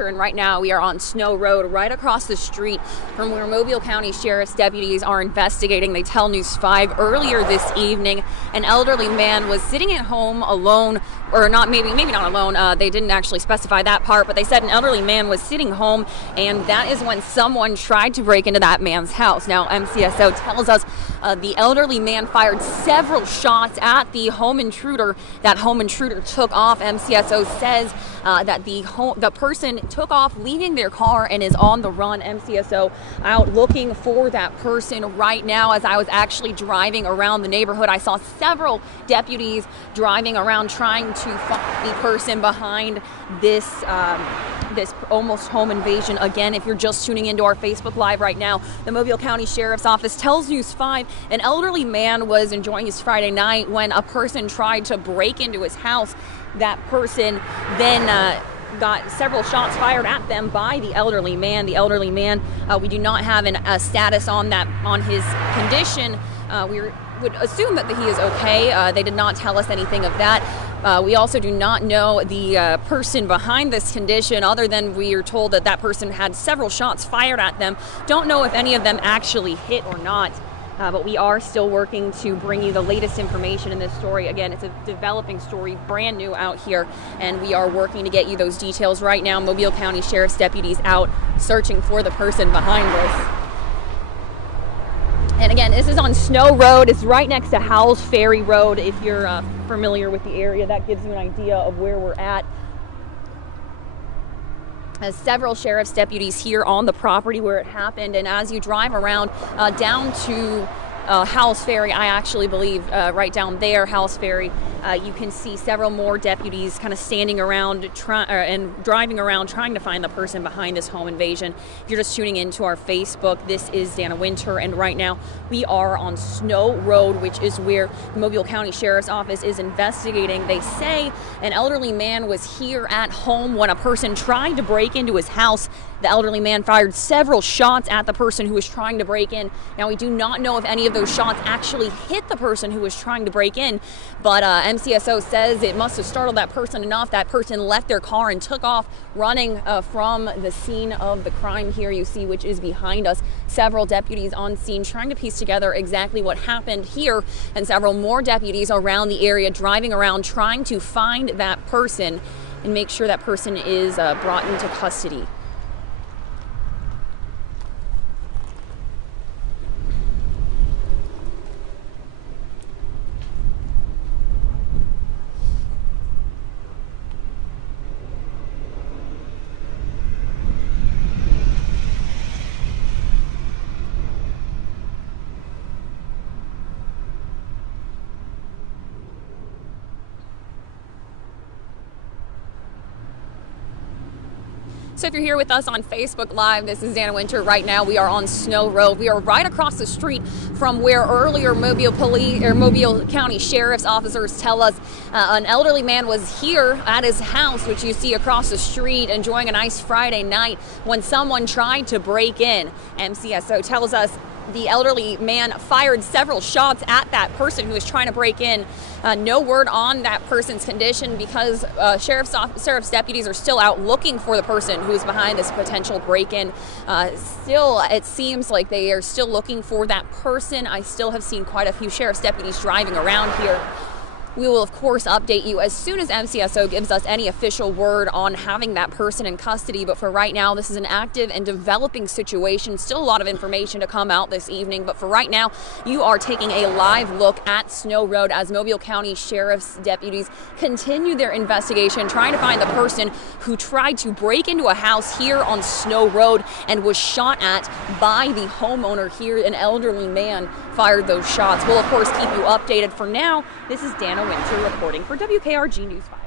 Winter, and right now we are on Snow Road, right across the street from where Mobile County Sheriff's deputies are investigating. They tell News 5 earlier this evening an elderly man was sitting at home alone, or not, maybe not alone. They didn't actually specify that part, but they said an elderly man was sitting home, and that is when someone tried to break into that man's house. Now, MCSO tells us the elderly man fired several shots at the home intruder. That home intruder took off. MCSO says that the person took off, leaving their car, and is on the run. MCSO out looking for that person right now. As I was actually driving around the neighborhood, I saw several deputies driving around trying to find the person behind this this almost home invasion. Again, if you're just tuning into our Facebook Live right now, the Mobile County Sheriff's Office tells News 5 an elderly man was enjoying his Friday night when a person tried to break into his house. That person then got several shots fired at them by the elderly man. The elderly man, we do not have a status on his condition. We would assume that he is okay. They did not tell us anything of that. We also do not know the person behind this condition, other than we are told that that person had several shots fired at them. Don't know if any of them actually hit or not. But we are still working to bring you the latest information in this story. Again, it's a developing story, brand new out here, and we are working to get you those details right now. Mobile County Sheriff's deputies out searching for the person behind this. And again, this is on Snow Road. It's right next to Howells Ferry Road. If you're familiar with the area, that gives you an idea of where we're at. Several sheriff's deputies here on the property where it happened, and as you drive around down to Howells Ferry, I actually believe right down there, Howells Ferry, you can see several more deputies kind of standing around and driving around trying to find the person behind this home invasion. If you're just tuning into our Facebook, this is Dana Winter, and right now we are on Snow Road, which is where the Mobile County Sheriff's Office is investigating. They say an elderly man was here at home when a person tried to break into his house. The elderly man fired several shots at the person who was trying to break in. Now, we do not know if any of those shots actually hit the person who was trying to break in, but MCSO says it must have startled that person enough. That person left their car and took off running from the scene of the crime here you see, which is behind us. Several deputies on scene trying to piece together exactly what happened here, and several more deputies around the area driving around trying to find that person and make sure that person is brought into custody. So if you're here with us on Facebook Live, this is Dana Winter. Right now we are on Snow Road. We are right across the street from where earlier Mobile County Sheriff's officers tell us an elderly man was here at his house, which you see across the street, enjoying a nice Friday night when someone tried to break in. MCSO tells us the elderly man fired several shots at that person who was trying to break in. No word on that person's condition because sheriff's deputies are still out looking for the person who's behind this potential break-in. Still, it seems like they are still looking for that person. I still have seen quite a few sheriff's deputies driving around here. We will, of course, update you as soon as MCSO gives us any official word on having that person in custody. But for right now, this is an active and developing situation. Still a lot of information to come out this evening. But for right now, you are taking a live look at Snow Road as Mobile County Sheriff's deputies continue their investigation, trying to find the person who tried to break into a house here on Snow Road and was shot at by the homeowner here. An elderly man fired those shots. We'll, of course, keep you updated. For now, this is Dana Winter reporting for WKRG News 5.